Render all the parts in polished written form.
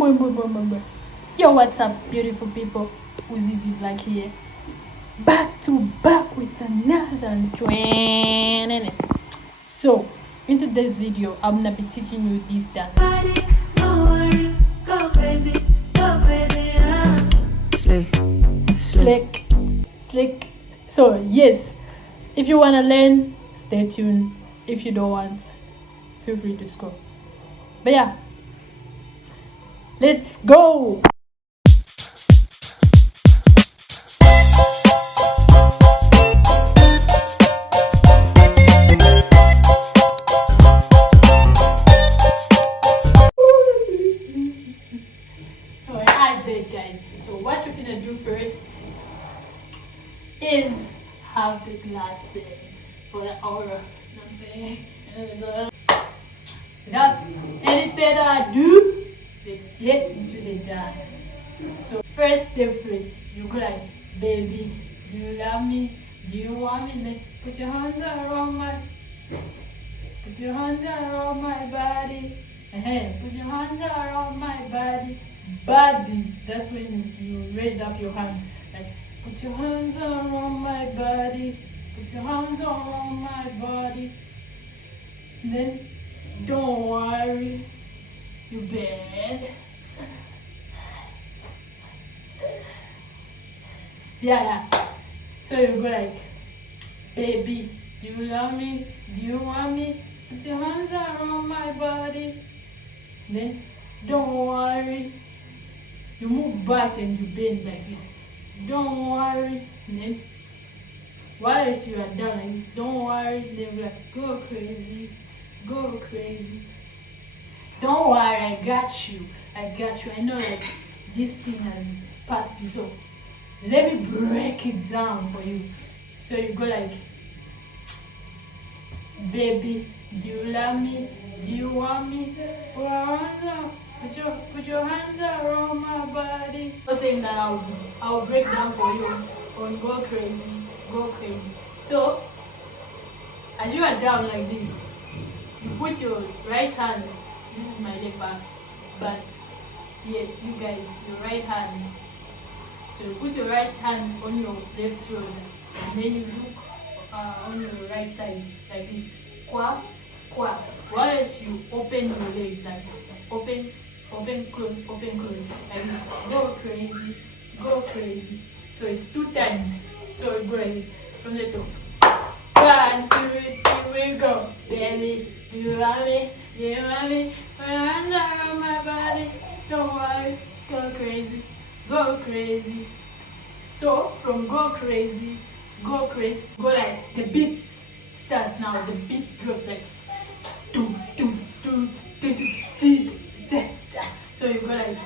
boy. Yo, what's up, beautiful people? Uzi the Black here. Back to back with another training. So, in today's video, I'm gonna be teaching you this dance. Go crazy, Slick. So, yes, if you wanna learn, stay tuned. If you don't want, feel free to scroll. But yeah, let's go. So I bet, guys. So what you're gonna do first is have the glasses for the aura. You know what I'm saying? Without any further ado, let's get into the dance. So first step first, you go like, baby, do you love me? Do you want me? Then put your hands around my body. Put your hands around my body. Body. That's when you raise up your hands. Like, put your hands around my body. Put your hands around my body. Then, don't worry, you bend. Yeah. So you go like, baby, do you love me? Do you want me? Put your hands around my body. Then, don't worry. You move back and you bend like this. Don't worry. And then, while you are down like this, don't worry. Then we're like, go crazy. Don't worry, I got you. I know like this thing has passed you. So let me break it down for you. So you go like, baby, do you love me? Do you want me? Put your hands around my body. I'm saying that I'll break down for you on go crazy. So as you are down like this, you put your right hand. This is my left hand, but yes, you guys, your right hand. So you put your right hand on your left shoulder, and then you look on your right side like this. Qua. Whilst you open your legs, like open, close, like this. Go crazy. So it's 2 times. So you go like this from the top. 1, 2, 3, we go. Baby, do you want me? Do you want me? Put your hands around my body. Don't worry, go crazy. So from go crazy, go like the beat starts now. The beat drops like do. So you go like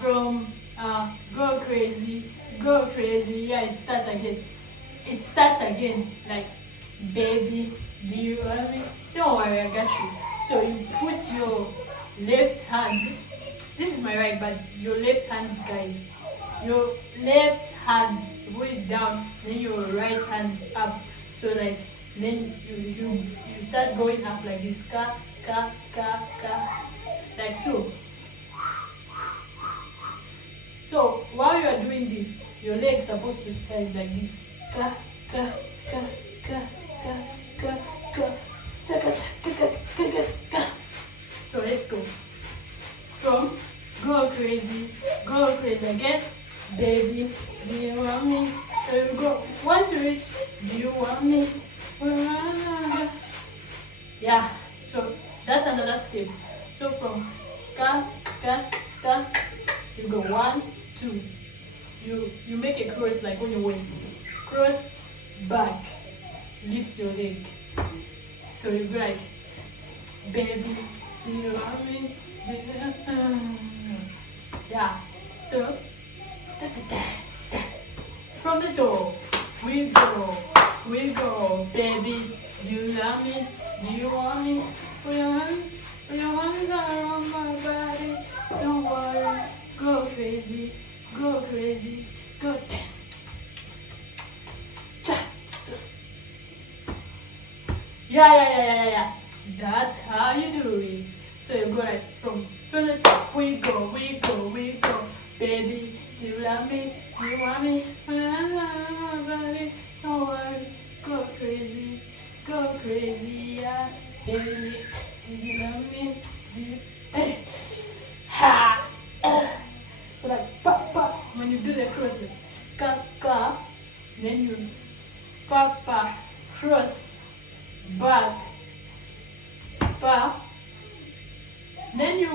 from go crazy. Yeah, it starts again like, baby, do you want me? Don't worry, I got you. So you put your left hand. This is my right, but your left hand, guys. Your left hand, you put it down, then your right hand up. So like, then you start going up like this, ka, like so. So while you are doing this, your legs are supposed to stand like this, ka. So let's go. From go crazy again. Baby, do you want me? So you go. Once you reach, do you want me? Yeah. So that's another step. So from ka, you go 1, 2. You make a cross like on your waist. Cross back. Lift your leg. So you go like, baby, do you want me? Yeah. So from the door, we go, baby, do you love me? Do you want me? Put your hands around my body. Don't worry, go crazy. Yeah. That's how you do it. So you go like from the top, we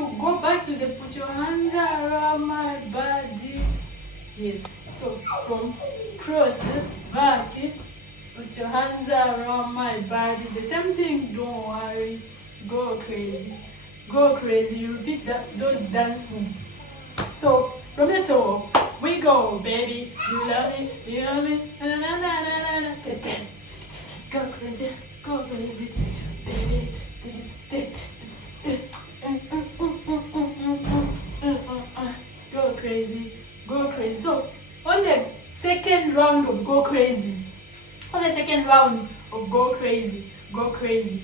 you go back to the put your hands around my body. Yes. So from cross back, put your hands around my body. The same thing. Don't worry. Go crazy. Go crazy. You repeat those dance moves. So from the top, we go, baby. You love me? You love me? Na na na na na na. Go crazy. Go crazy, baby. Go crazy, go crazy. So on the second round of go crazy, go crazy,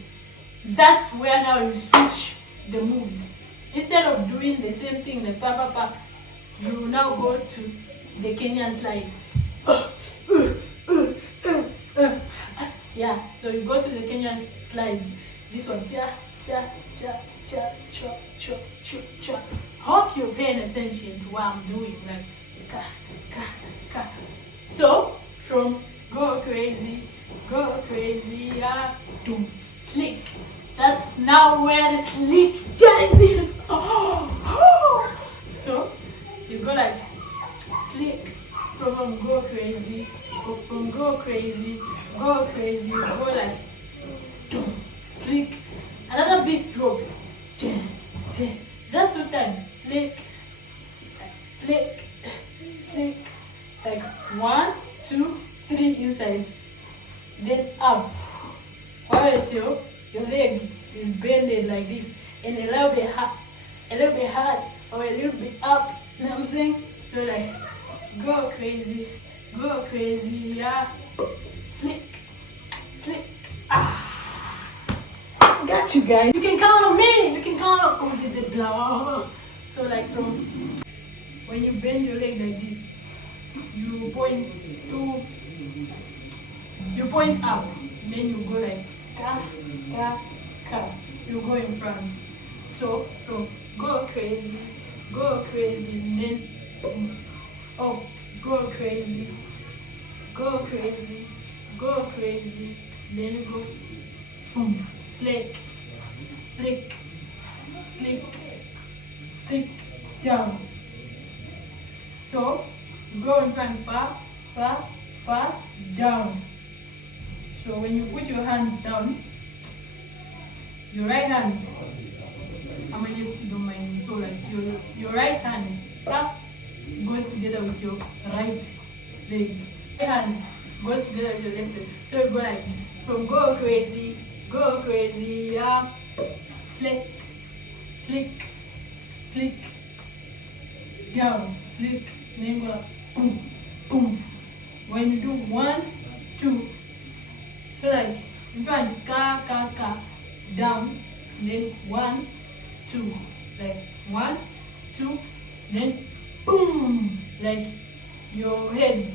that's where now you switch the moves. Instead of doing the same thing like pa pa pa, you now go to the Kenyan slide. Yeah, so you go to the Kenyan slides. This one, cha cha cha cha cha cha cha cha. Hope you're paying attention to what I'm doing, like ka ka ka. So from go crazy, yeah, to slick. That's now where the slick dancing. So you go like slick from go crazy, go crazy, go like slick. Another beat drops. Just 2 times. Slick, slick, slick. Like 1, 2, 3 inside. Then up. While your leg is bended like this and a little bit hard or a little bit up. You know what I'm saying? So like go crazy, yeah. Slick, slick. Got you guys. You can count on me. You can count on the blow. So like from when you bend your leg like this, you point up, and then you go like ka ka ka. You go in front. So from go crazy, and then go crazy, then you go boom, slick, slick, slick, stick down. So go in front, pa, pa, pa, down. So when you put your hands down, your right hand, I'm gonna lift it, don't mind me. So like your right hand, pa, goes together with your right leg. Right hand goes together with your left leg. So you go like from go crazy, yeah. Slick, slick, slick, down, slick, then go like boom, boom. When you do 1, 2, so like in front, ka, ka, ka, down, then 1, 2, like 1, 2, then boom, like your head,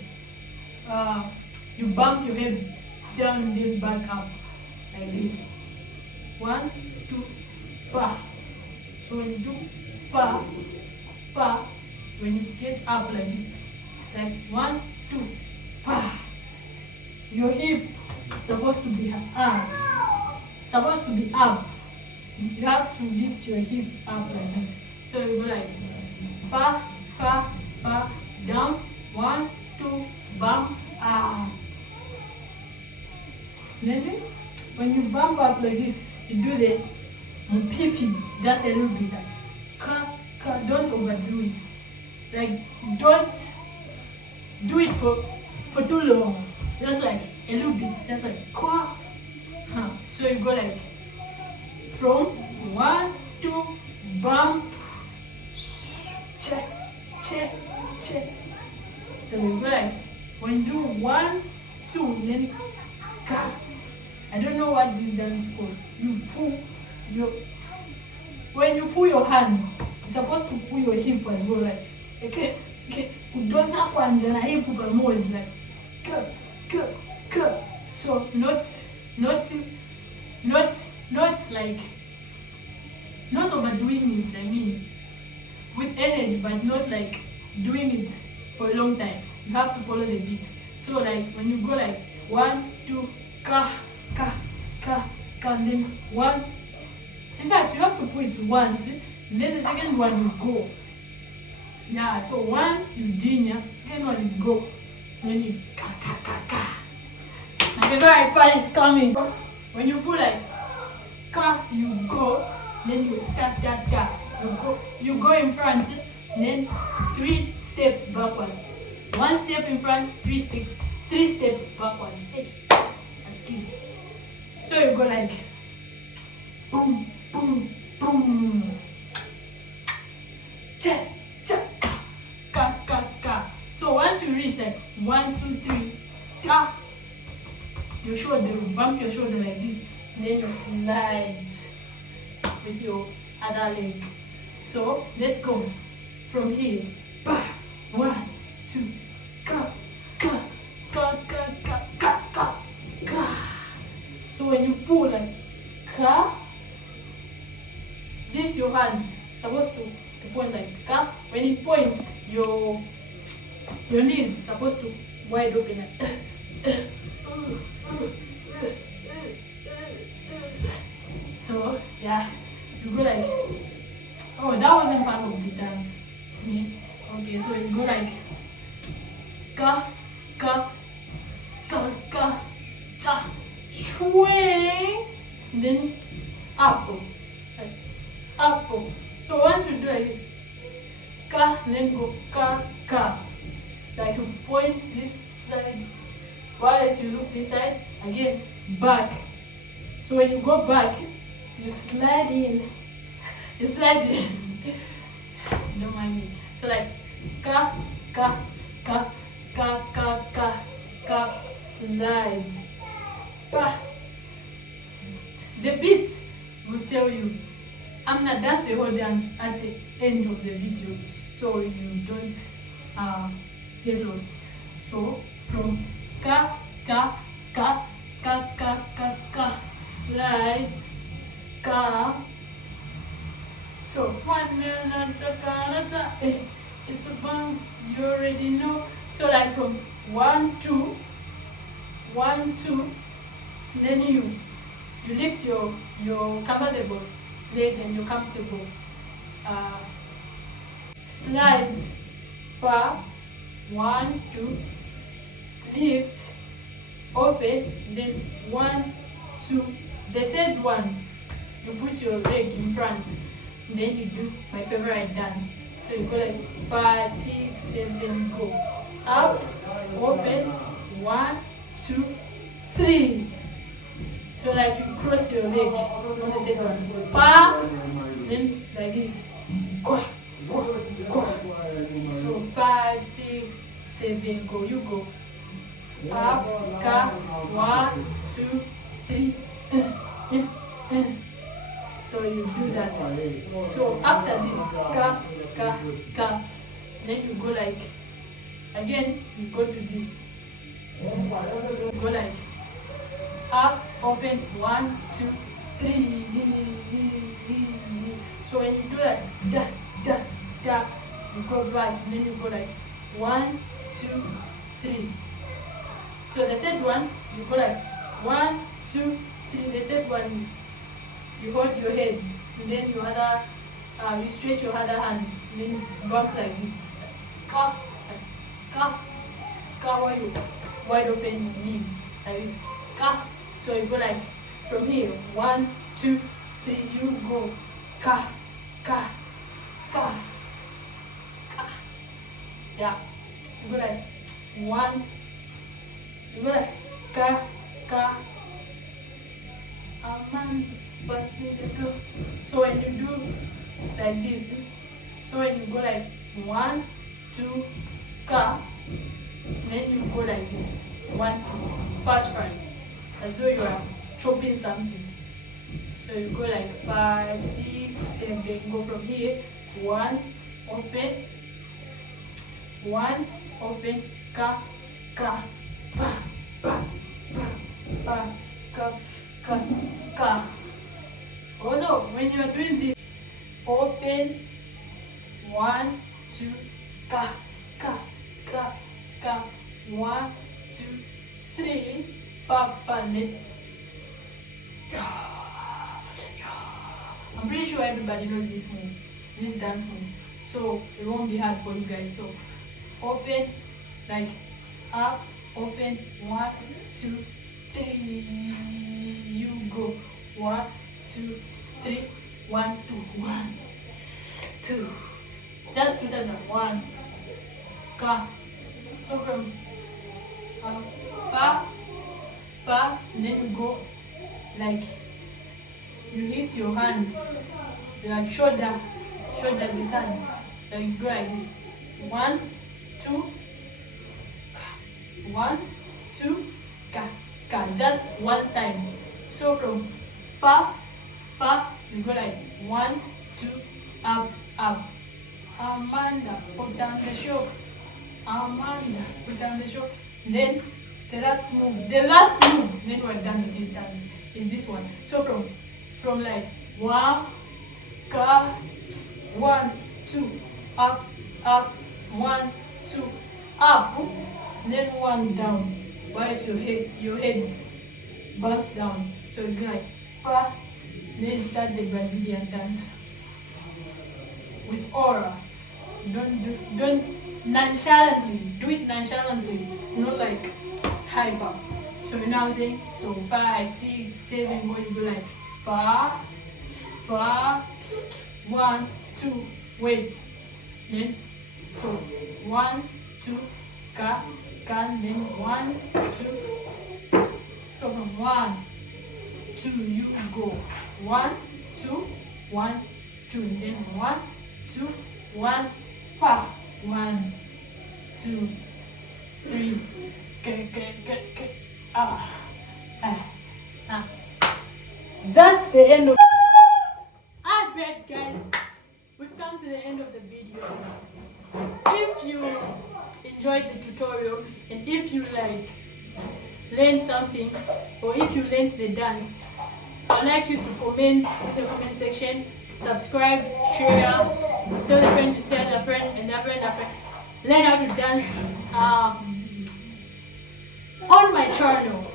you bump your head down and then back up, like this. 1, 2, pa. So when you do pa, pa, when you get up like this, like 1, 2, pa. Your hip supposed to be up. You have to lift your hip up like this. So you go like pa, pa, pa, down, 1, 2, bump, ah. Then when you bump up like this, you do the peeping just a little bit. Like, ka, ka, don't overdo it. Like don't do it for too long. Just like a little bit, just like kwa. So you go like from 1, 2, bump, check, check, check. So you go like when you do 1, 2, then ka. I don't know what this dance is called. When you pull your hand, you're supposed to pull your hip as well. Like okay. Don't have one na hip more is like ka. So not like not overdoing it. I mean with energy, but not like doing it for a long time. You have to follow the beat. So like when you go like 1, 2, ka, ka, ka, ka, then 1. In fact, you have to put it once, And then the second one you go. Yeah, so once you dinya, second one you go. Then you ka ka ka ka. Like the right part is coming. When you put like ka, you go. Then you ka ka ka. You go in front. And then 3 steps backward. 1 step in front, 3 steps backwards. Excuse. So you go like boom, boom, boom. Cha, cha, ka, ka, ka. So once you reach like 1, 2, 3, ka, your shoulder, bump your shoulder like this, and then you slide with your other leg. So let's go from here. 1, 2, ka, ka, ka, ka, ka, ka, ka, ka. So when you pull like ka, this your hand supposed to point like ka. When it points, your knees supposed to wide open. Like so yeah, you go like, oh, that wasn't part of the dance. Okay, so you go like ka, ka, ka, ka, cha, swing, then up, like up. So once you do like this, ka, then go ka, ka, like you point this side, while as you look this side, again, back. So when you go back, you slide in, don't mind me. So like ka, ka, ka, ka, ka, ka, ka, slide. Bah. The beats will tell you. I'm gonna dance the whole dance at the end of the video so you don't get lost. So from ka, ka, ka, ka, ka, ka, ka, slide, ka. So it's a bang, you already know. So like from 1, 2, 1, 2, then you lift your comfortable leg and your comfortable slide, pa, 1, 2, lift, open, then 1, 2. The third one, you put your leg in front, then you do my favorite dance. So you go like 5, 6, 7, go up, open, 1, 2, 3. So like you cross your leg on the third one, pa, then like this, go, go, go. So 5, 6, 7, go. You go up, ka, 1, 2, 3. So you do that. So after this, ka, ka, ka, then you go like, again, you go to this. You go like, up, open, 1, 2, 3. So when you do like, da, da, da, you go back, and then you go like, 1, 2, 3. So the third one, you go like, 1, 2, 3. The third one, you hold your head, and then your other, you stretch your other hand, and then you bump like this. Ka, ka, ka, while you wide open your knees, like this. Ka. So you go like, from here, 1, 2, 3, you go, ka, ka, ka, ka. Yeah. You go like, 1, you go like, ka, ka, aman. But so when you do like this, so when you go like 1, 2, ka, then you go like this, 1, 2, first, as though you are chopping something. So you go like 5, 6, 7, go from here, 1, open, 1, open, ka, ka, pa, pa, pa, pa, ka, ka, ka. Also, when you are doing this, open, 1, 2, ka, ka, ka, ka, 1, 2, 3, pa, pa, net. I'm pretty sure everybody knows this move. this dance move, so it won't be hard for you guys. So open, like up, open, 1, 2, 3, you go, 1, 2, 3, 1, 2, 1, 2, just do that now, 1, ka. So from pa, pa, and then you go like you hit your hand, like shoulders with hand, like you go like this, 1, 2, 1, 2, ka, ka, just one time. So from pa, pa, you go like 1, 2, up, up. Amanda, put down the show. Amanda, put down the show. Then the last move, then we're done with this dance, is this one. So from like 1, ka, 1, 2, up, up, 1, 2, up, then 1 down. While your head bounce down. So it's like pa, then you start the Brazilian dance with aura. Don't nonchalantly, do it nonchalantly, not like hyper. So you now saying, so 5, 6, 7, what you go like pa, pa, 1, 2, wait, then so 1, 2, ka, then 1, 2, so from 1, 2 you go 1, 2, 1, 2, then 1, 2, 1, pa, 1, 2, 3, That's the end of. Alright guys, we've come to the end of the video. If you enjoyed the tutorial and if you like learned something, or if you learned the dance, I'd like you to comment in the comment section, subscribe, share, tell a friend to tell a friend, and a friend, learn how to dance on my channel.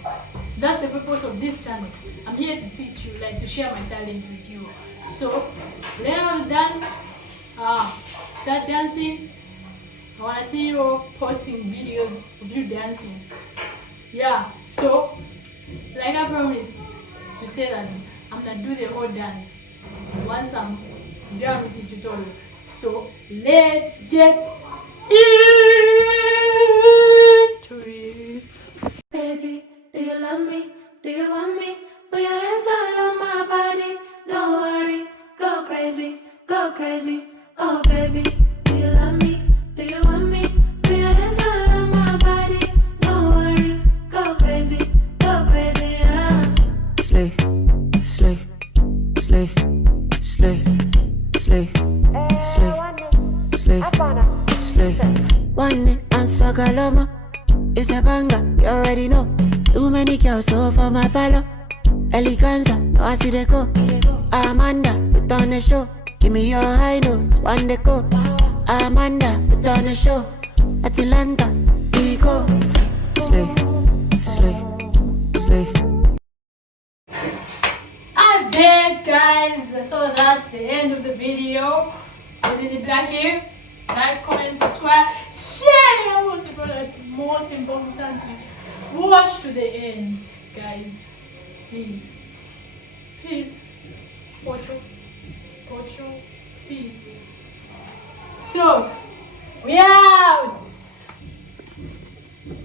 That's the purpose of this channel. I'm here to teach you, like to share my talent with you. So learn how to dance, start dancing. I want to see you posting videos of you dancing. Yeah, so like I promised to say that I'm gonna do the whole dance once I'm done with the tutorial. So let's get into it. Baby, do you love me? Do you want me? Put your hands all on my body. Don't worry, go crazy, go crazy. Oh baby, do you love me? Do you want me? Put your hands all on my body. Don't worry, go crazy, yeah. Slay, slay, slay, slay, slay, slay, slay, slay. One and swagaloma. It's a banger, you already know. Too many girls so for my palo. Eleganza, no I see the go. Amanda, put on the show. Give me your high notes, one the go. Amanda, put on the show. Atlanta, we go. Slay, slay, slay. Alright guys, so that's the end of the video. Was in the black here. Like, comment, subscribe, share. Most importantly, watch to the end, guys. Please, Ocho, please. So we are